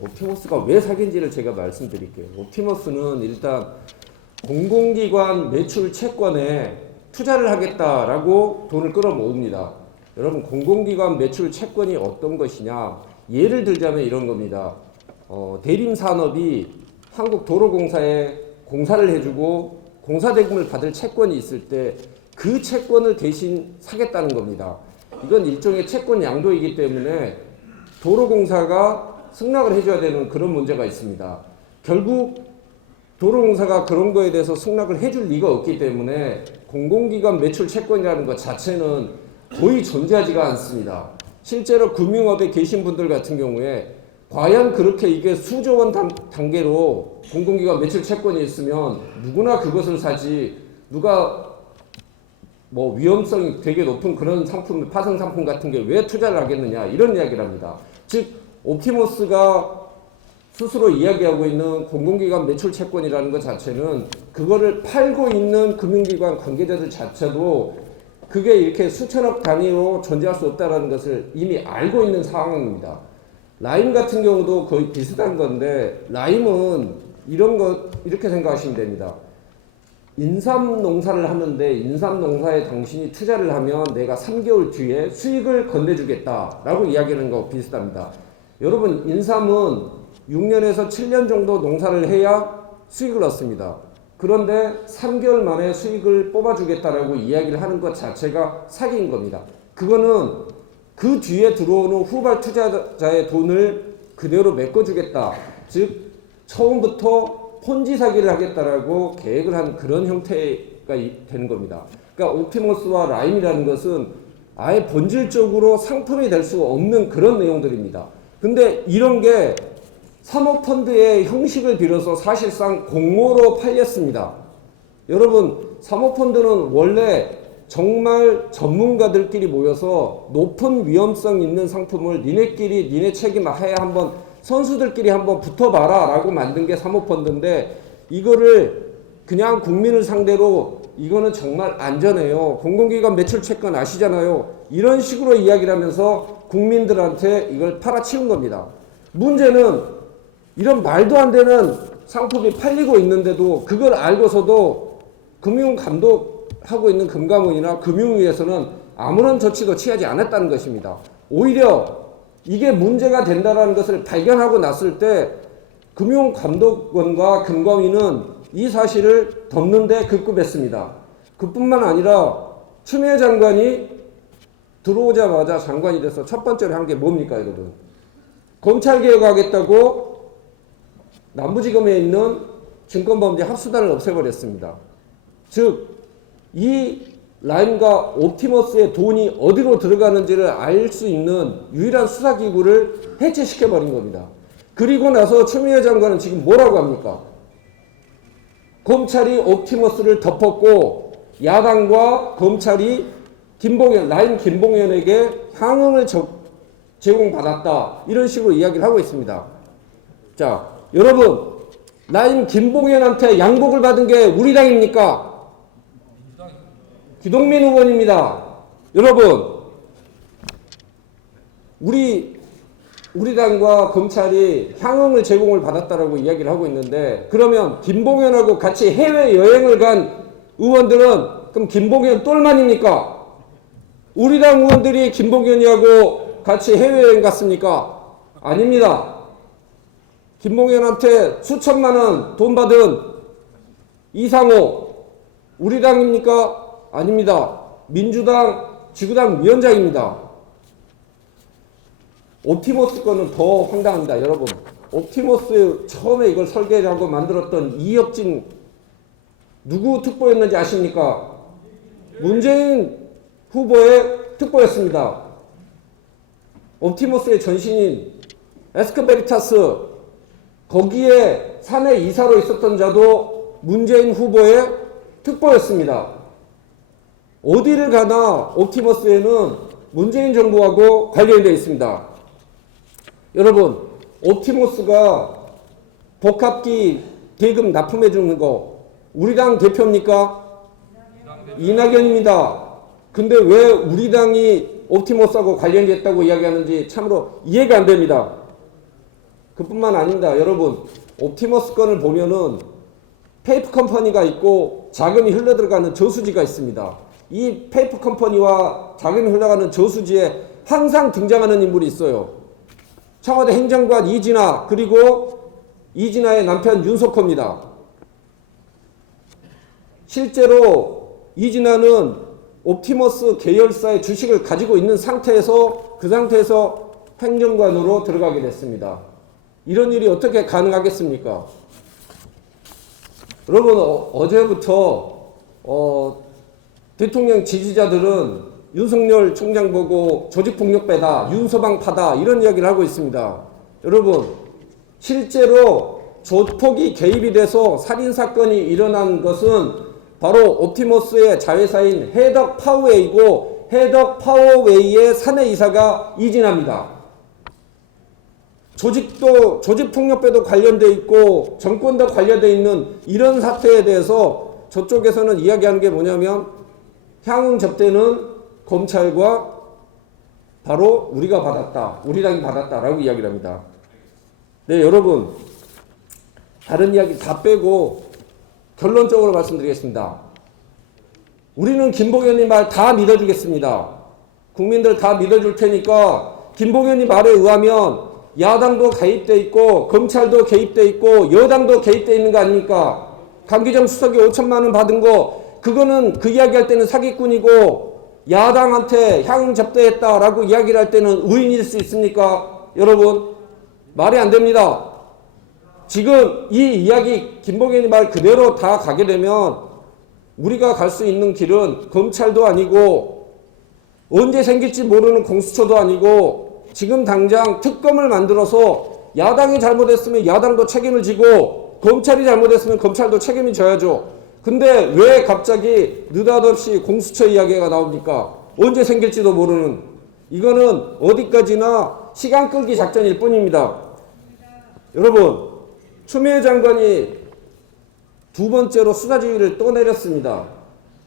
옵티머스가 왜 사기인지를 제가 말씀드릴게요. 옵티머스는 일단 공공기관 매출 채권에 투자를 하겠다라고 돈을 끌어모읍니다. 여러분, 공공기관 매출 채권이 어떤 것이냐? 예를 들자면 이런 겁니다. 대림산업이 한국도로공사에 공사를 해주고 공사대금을 받을 채권이 있을 때 그 채권을 대신 사겠다는 겁니다. 이건 일종의 채권 양도이기 때문에 도로공사가 승낙을 해줘야 되는 그런 문제가 있습니다. 결국 도로공사가 그런 거에 대해서 승낙을 해줄 리가 없기 때문에 공공기관 매출 채권이라는 것 자체는 거의 존재하지가 않습니다. 실제로 금융업에 계신 분들 같은 경우에 과연 그렇게 이게 수조 원 단계로 공공기관 매출 채권이 있으면 누구나 그것을 사지, 누가 뭐 위험성이 되게 높은 그런 상품, 파생 상품 같은 게 왜 투자를 하겠느냐, 이런 이야기를 합니다. 즉 옵티머스가 스스로 이야기하고 있는 공공기관 매출 채권이라는 것 자체는 그거를 팔고 있는 금융기관 관계자들 자체도 그게 이렇게 수천억 단위로 존재할 수 없다는 것을 이미 알고 있는 상황입니다. 라임 같은 경우도 거의 비슷한 건데, 라임은 이런 거 이렇게 생각하시면 됩니다. 인삼 농사를 하는데 인삼 농사에 당신이 투자를 하면 내가 3개월 뒤에 수익을 건네주겠다라고 이야기하는 거 비슷합니다. 여러분, 인삼은 6년에서 7년 정도 농사를 해야 수익을 얻습니다. 그런데 3개월 만에 수익을 뽑아주겠다라고 이야기를 하는 것 자체가 사기인 겁니다. 그거는 그 뒤에 들어오는 후발 투자자의 돈을 그대로 메꿔주겠다. 즉 처음부터 폰지 사기를 하겠다라고 계획을 한 그런 형태가 되는 겁니다. 그러니까 옵티머스와 라임이라는 것은 아예 본질적으로 상품이 될 수 없는 그런 내용들입니다. 근데 이런 게 사모펀드의 형식을 빌어서 사실상 공모로 팔렸습니다. 여러분, 사모펀드는 원래 정말 전문가들끼리 모여서 높은 위험성 있는 상품을 니네끼리 니네 책임하에 한번 선수들끼리 한번 붙어봐라 라고 만든 게 사모펀드인데, 이거를 그냥 국민을 상대로 이거는 정말 안전해요, 공공기관 매출 채권 아시잖아요, 이런 식으로 이야기를 하면서 국민들한테 이걸 팔아치운 겁니다. 문제는 이런 말도 안 되는 상품이 팔리고 있는데도 그걸 알고서도 금융감독하고 있는 금감원이나 금융위에서는 아무런 조치도 취하지 않았다는 것입니다. 오히려 이게 문제가 된다는 것을 발견하고 났을 때 금융감독원과 금감위는 이 사실을 덮는 데 급급했습니다. 그뿐만 아니라 추미애 장관이 들어오자마자 장관이 돼서 첫 번째로 한 게 뭡니까, 여러분? 검찰개혁하겠다고 남부지검에 있는 증권범죄 합수단을 없애버렸습니다. 즉, 이 라임과 옵티머스의 돈이 어디로 들어가는지를 알 수 있는 유일한 수사기구를 해체시켜버린 겁니다. 그리고 나서 추미애 장관은 지금 뭐라고 합니까? 검찰이 옵티머스를 덮었고 야당과 검찰이 라임 김봉현에게 향응을 제공받았다, 이런 식으로 이야기를 하고 있습니다. 자, 여러분, 라임 김봉현한테 양복을 받은 게 우리 당입니까? 기동민 의원입니다. 여러분, 우리 당과 검찰이 향응을 제공을 받았다라고 이야기를 하고 있는데, 그러면 김봉현하고 같이 해외여행을 간 의원들은 그럼 김봉현 똘만입니까? 우리 당 의원들이 김봉현이하고 같이 해외여행 갔습니까? 아닙니다. 김봉현한테 수천만 원 돈 받은 이상호 우리 당입니까? 아닙니다. 민주당 지구당 위원장입니다. 옵티머스 거는 더 황당합니다. 여러분, 옵티머스 처음에 이걸 설계하고 만들었던 이혁진 누구 특보였는지 아십니까? 문재인 후보의 특보였습니다. 옵티머스의 전신인 에스크베리타스, 거기에 사내 이사로 있었던 자도 문재인 후보의 특보였습니다. 어디를 가나 옵티머스에는 문재인 정부하고 관련되어 있습니다. 여러분, 옵티머스가 복합기 대금 납품해 주는 거 우리 당 대표입니까? 이낙연입니다. 근데 왜 우리 당이 옵티머스하고 관련됐다고 이야기하는지 참으로 이해가 안 됩니다. 그뿐만 아닙니다. 여러분, 옵티머스 건을 보면은 페이프 컴퍼니가 있고 자금이 흘러들어가는 저수지가 있습니다. 이 페이프 컴퍼니와 자금이 흘러가는 저수지에 항상 등장하는 인물이 있어요. 청와대 행정관 이진아, 그리고 이진아의 남편 윤석호입니다. 실제로 이진아는 옵티머스 계열사의 주식을 가지고 있는 상태에서 그 상태에서 행정관으로 들어가게 됐습니다. 이런 일이 어떻게 가능하겠습니까? 여러분, 어제부터 대통령 지지자들은 윤석열 총장 보고 조직폭력배다, 윤서방파다 이런 이야기를 하고 있습니다. 여러분, 실제로 조폭이 개입이 돼서 살인사건이 일어난 것은 바로 옵티머스의 자회사인 해덕파워웨이고 해덕파워웨이의 사내이사가 이진아입니다. 조직폭력배도 관련돼 있고 정권도 관련돼 있는 이런 사태에 대해서 저쪽에서는 이야기하는 게 뭐냐면 향응 접대는 검찰과 바로 우리가 받았다, 우리 당이 받았다라고 이야기를 합니다. 네, 여러분, 다른 이야기 다 빼고 결론적으로 말씀드리겠습니다. 우리는 김봉현님 말 다 믿어주겠습니다. 국민들 다 믿어줄 테니까 김봉현님 말에 의하면 야당도 개입돼 있고 검찰도 개입돼 있고 여당도 개입돼 있는 거 아닙니까? 강기정 수석이 5천만 원 받은 거 그거는 그 이야기할 때는 사기꾼이고 야당한테 향응 접대했다라고 이야기를 할 때는 의인일 수 있습니까? 여러분, 말이 안 됩니다. 지금 이 이야기 김봉현이 말 그대로 다 가게 되면 우리가 갈 수 있는 길은 검찰도 아니고 언제 생길지 모르는 공수처도 아니고 지금 당장 특검을 만들어서 야당이 잘못했으면 야당도 책임을 지고 검찰이 잘못했으면 검찰도 책임을 져야죠. 근데 왜 갑자기 느닷없이 공수처 이야기가 나옵니까? 언제 생길지도 모르는. 이거는 어디까지나 시간 끌기 작전일 뿐입니다. 여러분, 추미애 장관이 두 번째로 수사지휘를 또 내렸습니다.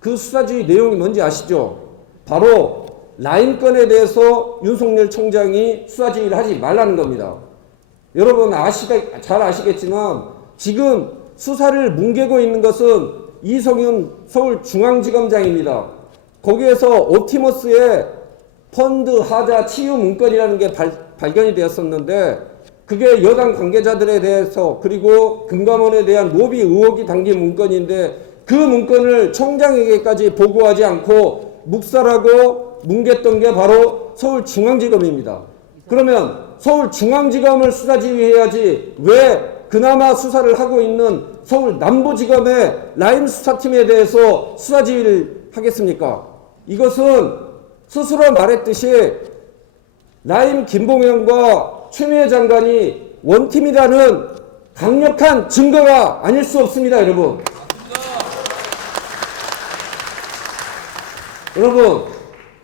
그 수사지휘 내용이 뭔지 아시죠? 바로 라임 건에 대해서 윤석열 총장이 수사지휘를 하지 말라는 겁니다. 여러분 잘 아시겠지만 지금 수사를 뭉개고 있는 것은 이성윤 서울중앙지검장입니다. 거기에서 옵티머스의 펀드 하자 치유 문건이라는 게 발견이 되었었는데 그게 여당 관계자들에 대해서 그리고 금감원에 대한 로비 의혹이 담긴 문건인데 그 문건을 총장에게까지 보고하지 않고 묵살하고 뭉갰던 게 바로 서울중앙지검입니다. 그러면 서울중앙지검을 수사지휘해야지 왜 그나마 수사를 하고 있는 서울남부지검의 라임 수사팀에 대해서 수사지휘를 하겠습니까? 이것은 스스로 말했듯이 라임 김봉현과 추미애 장관이 원팀이라는 강력한 증거가 아닐 수 없습니다, 여러분. 여러분,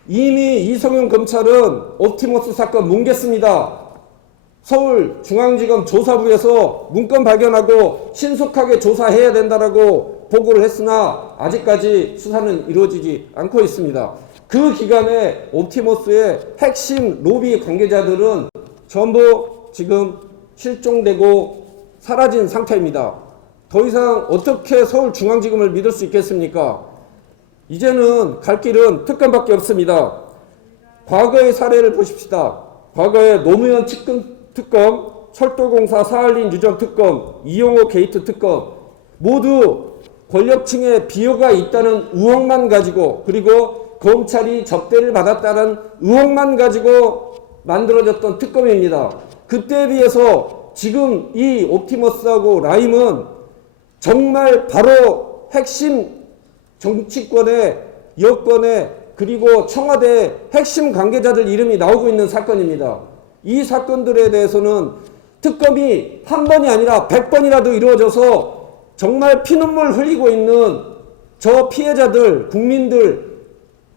이미 이성윤 검찰은 옵티머스 사건 뭉갰습니다. 서울중앙지검 조사부에서 문건 발견하고 신속하게 조사해야 된다라고 보고를 했으나 아직까지 수사는 이루어지지 않고 있습니다. 그 기간에 옵티머스의 핵심 로비 관계자들은 전부 지금 실종되고 사라진 상태입니다. 더 이상 어떻게 서울중앙지검을 믿을 수 있겠습니까? 이제는 갈 길은 특검밖에 없습니다. 과거의 사례를 보십시다. 과거에 노무현 특검, 철도공사 사할린 유전 특검, 이용호 게이트 특검 모두 권력층의 비호가 있다는 의혹만 가지고 그리고 검찰이 접대를 받았다는 의혹만 가지고 만들어졌던 특검입니다. 그때에 비해서 지금 이 옵티머스하고 라임은 정말 바로 핵심 정치권의 여권의 그리고 청와대 핵심 관계자들 이름이 나오고 있는 사건입니다. 이 사건들에 대해서는 특검이 한 번이 아니라 100번이라도 이루어져서 정말 피눈물 흘리고 있는 저 피해자들, 국민들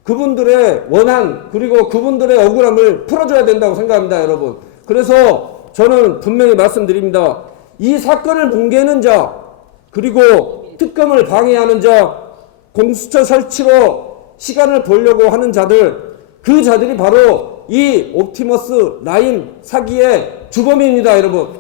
그분들의 원한 그리고 그분들의 억울함을 풀어줘야 된다고 생각합니다, 여러분. 그래서 저는 분명히 말씀드립니다. 이 사건을 뭉개는 자 그리고 특검을 방해하는 자 공수처 설치로 시간을 벌려고 하는 자들 그 자들이 바로 이 옵티머스 라임 사기의 주범입니다, 여러분.